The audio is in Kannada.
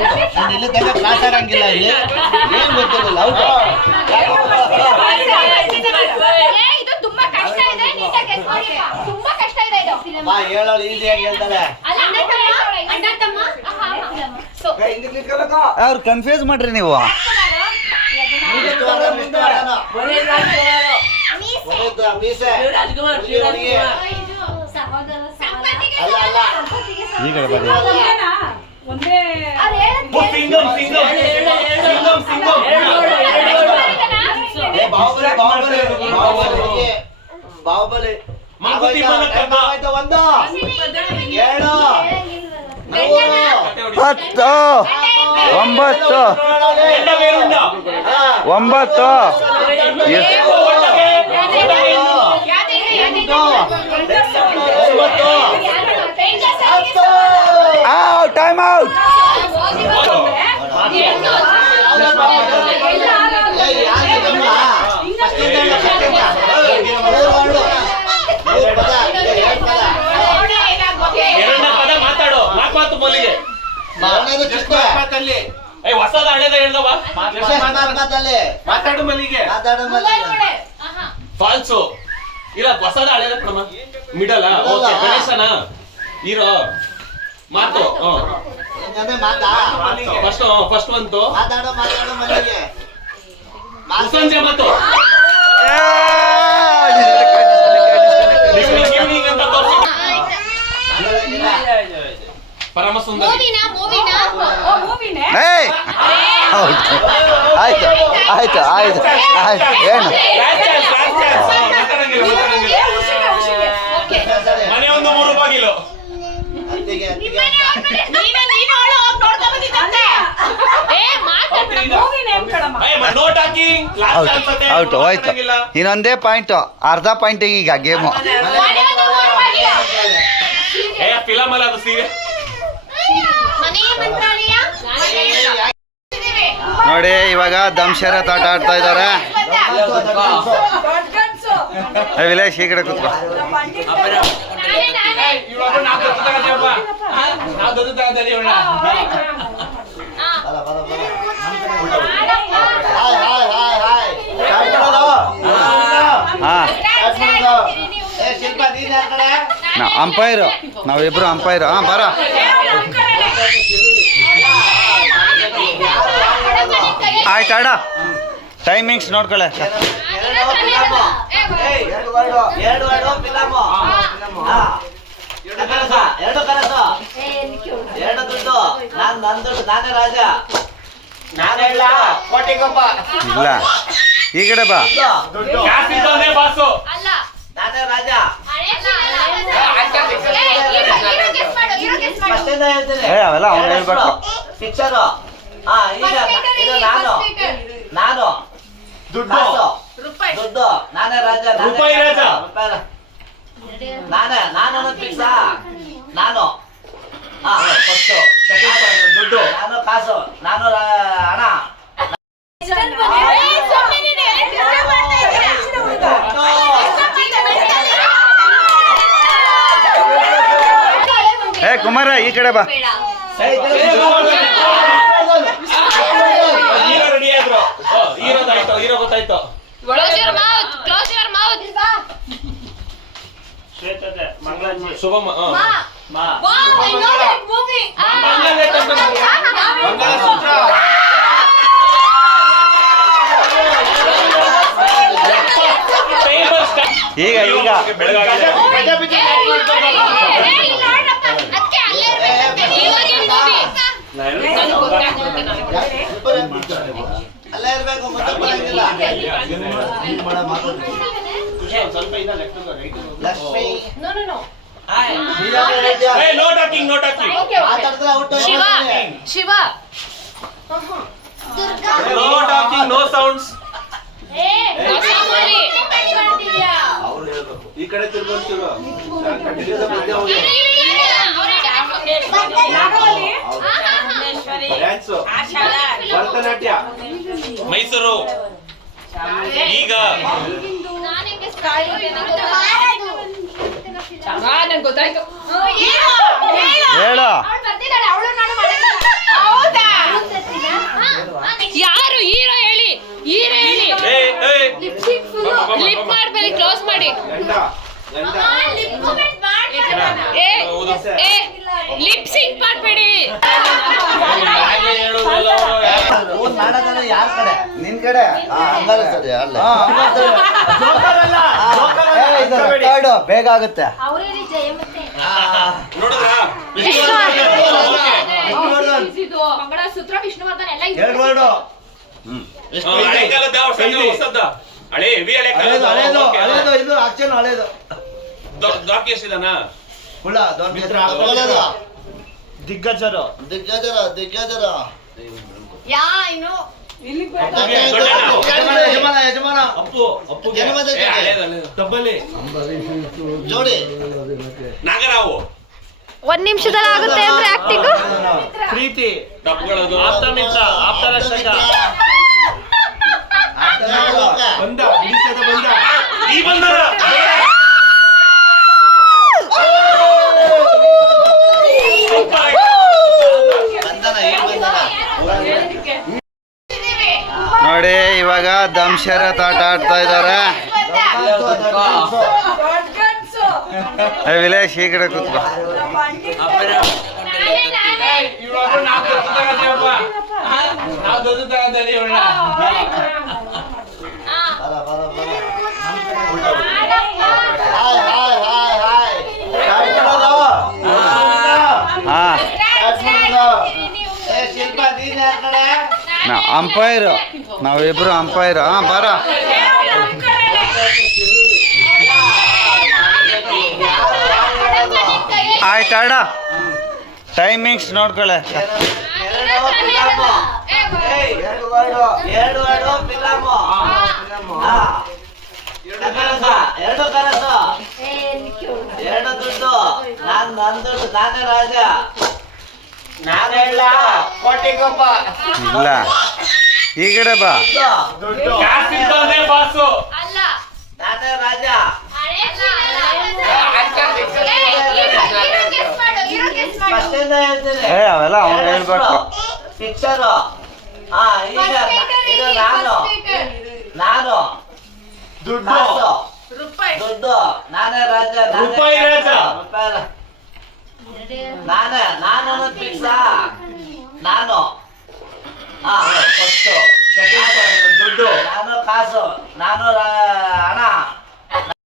ನಾನು ಇಲ್ಲಿ ತನಕ ಕ್ಲಾಸ್ ಆಡಂಗಿಲ್ಲ ಇಲ್ಲಿ ಏನು ಗೊತ್ತಿರಲಿಲ್ಲ ಔಟ್ ಇದು ತುಂಬಾ ಕಷ್ಟ ಇದೆ ನೀಟಾಗಿ ಗೆಸ್ ಮಾಡಿ ತುಂಬಾ ಕಷ್ಟ ಇದೆ ಇದು ಬಾ ಹೇಳೋಳು ಈಸಿಯಾಗಿ ಹೇಳ್ತಾಳೆ ಅಣ್ಣ ತಮ್ಮ ಸೊ ಅವ್ರು ಕನ್ಫ್ಯೂಸ್ ಮಾಡ್ರಿ ನೀವು ಈಗ ಬನ್ನಿ ಬಾಹುಬಲಿ ಒಂದು 10 9 9 ಟೈಮ್ ಔಟ್ ಮಾತಾಡು ಮಾತು ಮೊಲಿಗೆ ಹೊಸದ ಹಳೇದ ಹೇಳ್ದವ ಮಾತಾಡು ಮಲ್ಲಿಗೆ ಫಾಲ್ಸು ಇಲ್ಲ ಹೊಸದ ಹಳೇದ ಕಣಮ್ಮ ಮಿಡಲ್ ಓಕೆ ಗಣೇಶನ ಹೀರೋ ಮಾತು ಫಸ್ಟ್ ಬಂತು ಮುಸಂಜೆ ಮಾತು ಅಂತ ಪರಮ ಸುಂದರ ಆಯ್ತು ಆಯ್ತು ಆಯ್ತು ಆಯ್ತು ಏನು ಮನೆ ಒಂದು 3 ಬಾಗಿಲು ಔಟ್ ಹೋಯ್ತು ಇನ್ನೊಂದೇ ಪಾಯಿಂಟ್ ಅರ್ಧ ಪಾಯಿಂಟ್ ಈಗ ಗೇಮು ಫಿಲಮ್ ಅಲ್ಲ ಅದು ಸೀರೆ ನೋಡಿ ಇವಾಗ ದಂಶರತ್ ಆಟ ಆಡ್ತಾ ಇದ್ದಾರೆ ವಿಲೇಶ್ ಈ ಕಡೆ ಕೂತ್ಕೋ ಅಂಪೈರು ನಾವಿಬ್ರು ಅಂಪೈರು ಬರ ಆಯ್ತು ಆಡ ಟೈಮಿಂಗ್ಸ್ ನೋಡ್ಕೊಳ್ಳೆ ಇಲ್ಲ ಈ ಕಡೆ ಬಾ ನಾನೇ ರಾಜ ಅವೆಲ್ಲ ಅವ್ನು ಹೇಳ್ಬೇಕು ಪಿಕ್ಚರು ಇದು ನಾನು ದುಡ್ಡು ನಾನೇ ರಾಜ ರೂಪಾಯಿ ರಾಜ ನಾನು ಫಿಕ್ಸ ನಾನು ಫಸ್ಟ್ ದುಡ್ಡು ನಾನು ಕಾಸು ನಾನು ಹಣ ಕುಮಾರ ಈ ಕಡೆ ಬಾ ಹೀರೋ ರೆಡಿ ಆದ್ರು ಹೀರೋ ಗೊತ್ತಾಯ್ತು ಶುಭಮ್ಮ ಈಗ ಅಲ್ಲೇ ಇರ್ಬೇಕು ಮುಂದೆ ಬರಂಗಿಲ್ಲ ಲಕ್ಷ್ಮಿ ಶಿವ ನೋ ಸೌಂಡ್ಸ್ ಈ ಕಡೆ ತಿರ್ಗೊಂತಿರು ಭರತನಾಟ್ಯ ಮೈಸೂರು ಈಗ ಗೊತ್ತಾಯ್ತು ಹೇಳ ಹೌದಾ ಲಿಪ್ಸ್ಟಿಕ್ ಫುಲ್ ಲಿಪ್ ಮಾಡ್ಬೇಡಿ, ಕ್ಲೋಸ್ ಮಾಡಿ. ಲಿಪ್ ಮೂವ್ಮೆಂಟ್ ಮಾಡಿ ಏ ಏ ಲಿಪ್ ಸಿಂಕ್ ಮಾಡ್ಬೇಡಿ. ಫೋನ್ ಮಾಡೋದಲ್ಲ ಯಾರ ಕಡೆ? ನಿನ್ ಕಡೆ ಹಂಗಲ್ಲ ಸರಿ ಅಲ್ಲ ರೆಕಾರ್ಡು ಬೇಗ ಆಗುತ್ತೆ. ಅವರೇ ಜಯ ಮತ್ತೆ ನೋಡಿದ್ರಾ? ಇದು ಮಂಗಳಸೂತ್ರ ವಿಷ್ಣುವರ್ಧನ್ ಎಲ್ಲ ಇದೆ. ಎರಡು ವರ್ಡು. ಹಳೆ ಕಾಲದ ಹೊಸದ ಹಳೆ ಹೆವಿ ಹಳೆ ಹಳೇದು ಹಳೇದು ಕಾಲದ ಹಳೇದು ಇದು ಆಕ್ಷನ್ ಹಳೇದು. ದಾಕಿ ಎಷ್ಟಿದಾನ ಹುಳ ದೊಡ್ಡ ಮಿತ್ರ ಹೆಸರು. ದಿಗ್ಗಜರ ದಿಗ್ಗಜರ ಯಾ ಇನ್ನು ಯಜಮಾನ ಯಜಮಾನ ಅಪ್ಪು ತಬ್ಬಲಿ ಜೋಡಿ ನಾಗರಾವು ಒಂದ್ ನಿಮಿಷದಲ್ಲಿ ಆಗುತ್ತೆ ಅಂದ್ರೆ ಆಕ್ಟಿಂಗ್. ಪ್ರೀತಿ ಡಬ್ಗಳದು ಆಪ್ತ ಮಿತ್ರ ಆಪ್ತ ರಕ್ಷಕ ಬಂದ ಬಿಡಿಸದ ಬಂದ ಈ ಬಂದರ ನೋಡಿ ಇವಾಗ ದಂಶರತ್ ಆಟ ಆಡ್ತಾ ಇದ್ದಾರೆ. ವಿಲೇಶ್ ಈ ಕಡೆ ಕೂತ್ಕೋ. ಹಾ ಶಿಲ್ಪ ನೀನ್ ಯಾರ ಕಡೆ? ಅಂಪೈರು ನಾವಿಬ್ರು ಅಂಪೈರು. ಹಾ ಬರ ಆಯ್ತು ಆಡ. ಟೈಮಿಂಗ್ಸ್ ನೋಡ್ಕೊಳ್ಳೆ. ಎರಡು ವರ್ಡು ಫಿಲಮು. ಎರಡು ಕನಸು ಎರಡು ದುಡ್ಡು. ನನ್ ದುಡ್ಡು ನಾನೇ ರಾಜ. ನಾನು ಹೇಳ ಕೋಟಿಗೊಬ್ಬ. ಇಲ್ಲ ಈ ಕಡೆ ಬಾ. ದುಡ್ಡು ಬಾಸು ಅಲ್ಲ ನಾನೇ ರಾಜ. ಫಸ್ಟಿಂದ ಹೇಳ್ತೀನಿ. ಏ ಅವೆಲ್ಲ ಅವ್ನು ಹೇಳ್ಬೇಕು. ಪಿಕ್ಚರು. ಹಾ ಈಗ ಇದು ನಾನು ದುಡ್ಡು ಕಾಸು. ದುಡ್ಡು ನಾನೇ ರಾಜ. ರೂಪಾಯಿ ರಾಜ. ನಾನು ಫಿಕ್ಸಾ. ನಾನು ಫಸ್ಟು ದುಡ್ಡು. ನಾನು ಕಾಸು. ನಾನು